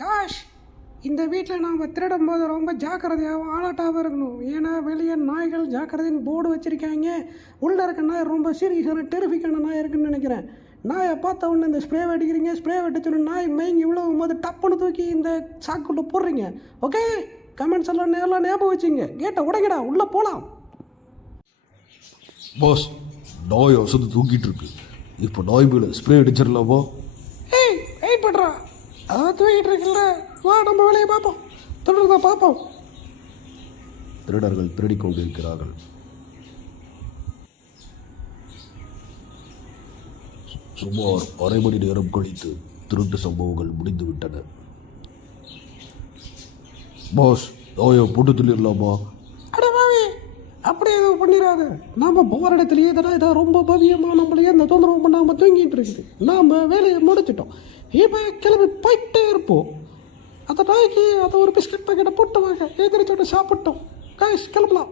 Cash, இந்த வீட்டில் நாம் திருடும் போது ரொம்ப ஜாக்கிரதையாகவும் ஆளாட்டாகவும் இருக்கணும். ஏன்னா வெளியே நாய்கள் ஜாக்கிரதைன்னு போர்டு வச்சுருக்காங்க. உள்ளே இருக்க நாய் ரொம்ப சீரியஸான டெரிஃபிக்கான நாய் இருக்குன்னு நினைக்கிறேன். நாயை பார்த்த உடனே இந்த ஸ்ப்ரே அடிக்கிறீங்க, ஸ்ப்ரே அடிச்சோன்னு நாய் மெய்ங்கி விழுவும் போது டப்புன்னு தூக்கி இந்த சாக்குள்ள போடுறீங்க. ஓகே, கமெண்ட்ஸ் எல்லாம் ஞாபகம் வச்சுங்க. கேட்டை உடைங்கடா, உள்ளே போகலாம். பாஸ், நாய் அசந்து தூக்கிட்டு இருக்கு. இப்போ நாய் மேலே ஸ்ப்ரே அடிச்சிடலாமா? ஏய், வெயிட் பண்ணுறா. அதான் தூக்கிட்டு இருக்குல்ல, வா நம்ம வேலையை பார்ப்போம். தொடர்ந்து பார்ப்போம். திருடர்கள் திருடிக் கொண்டிருக்கிறார்கள். சுமார் அரை மணி நேரம் கழித்து திருட்டு சம்பவங்கள் முடிந்துவிட்டன. பாஸ், நாயை போட்டு தள்ளிடலாமா? அடவாவே, அப்படி எதுவும் பண்ணிடாது. நாம் போகிற இடத்துலையே தானே இதை ரொம்ப பவியமாக நம்மளையே எந்த தொந்தரவும் பண்ணாமல் தூங்கிட்டு இருக்குது. நாம் வேலையை முடிச்சிட்டோம். இப்போ கிளம்பி போயிட்டே இருப்போம். அந்த நாய்க்கு அதை ஒரு பிஸ்கட் பாக்கெட்டை போட்டு வாங்க, எதிரிச்சோட சாப்பிட்டோம். காய்ஸ், கிளம்பலாம்.